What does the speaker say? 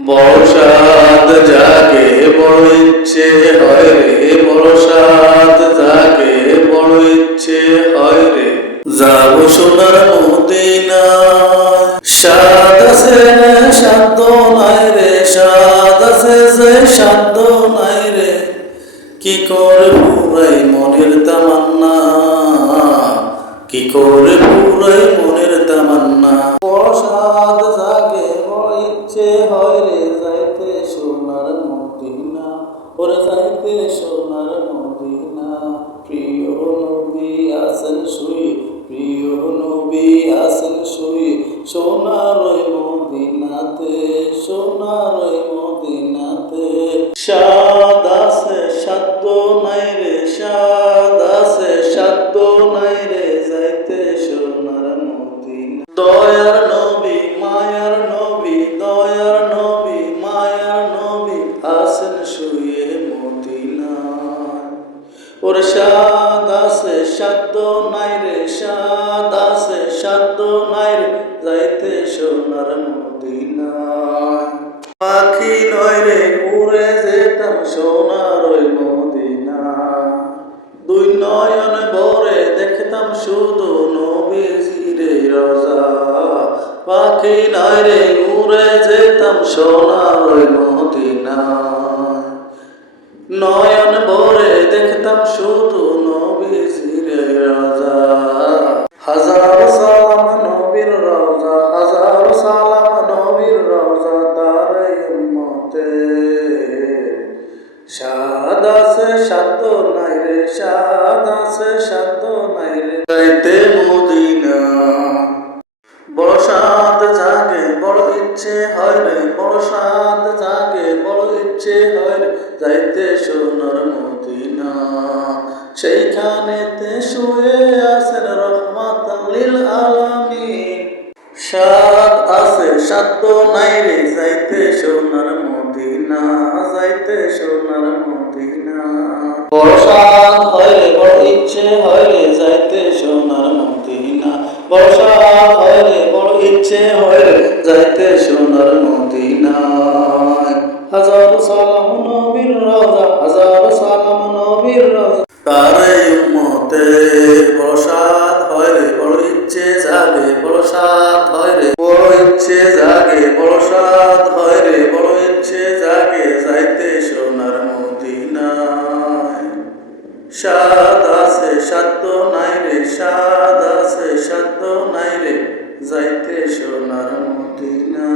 বড় সাদ জাগে বড় ইচ্ছে হয় রে বড় সাদ জাগে বড় ইচ্ছে হয় রে। যাব সোনার মদিনা সাদ আছে সাধ্য নাই রে সাদ আছে যে সাধ্য নাই রে। কি করে পুরাই মনের তামান্না? কি করে পুরাই মনের তামান্না? ইচ্ছে হয় রে, যাইতে সোনার মদিনা, ওরে যাইতে সোনার মদিনা। প্রিয় নবী আসেন শুই, প্রিয় নবী আসেন শুই, সোনার মদিনাতে সোনার মদিনাতে। সাদ আছে সাধ্য নাই রে সাদ সাধ্য শুয়ে মদিনা ওর সাদ আছে সাধ্য নাই রে, সাদ আছে সাধ্য নাই রে, যাইতে সোনার মদিনা পাখি নয় রে, উড়ে যেতাম সোনার ওই মদিনা দুই নয়ন ভরে দেখতাম শুধু নবীজিরে রজা। পাখি নয় রে, উড়ে যেতাম সোনার ওই মদিনা সাদ আছে সাধ্য নাই যাইতে মদিনা। বড় সাদ জাগে, বড় ইচ্ছে হয় রে, বড় সাদ জাগে, বড় ইচ্ছে হয় রে। যাইতে সোনার মদিনা। সেইখানেতে শুয়ে আছেন রহমাত লিল আলামিন। সাদ আছে সাধ্য নাই রে, যাইতে সোনার মদিনা। যাইতে সোনার মদিনা। হয় রে বড় ইচ্ছে রে যাইতে সোনার মদিনা। হয় রে বড় ইচ্ছে রে যাইতে সোনার মদিনা। সাদ আছে সাধ্য নাই রে সাদ আছে সাধ্য নাই রে। যাইতে সোনার মদিনা।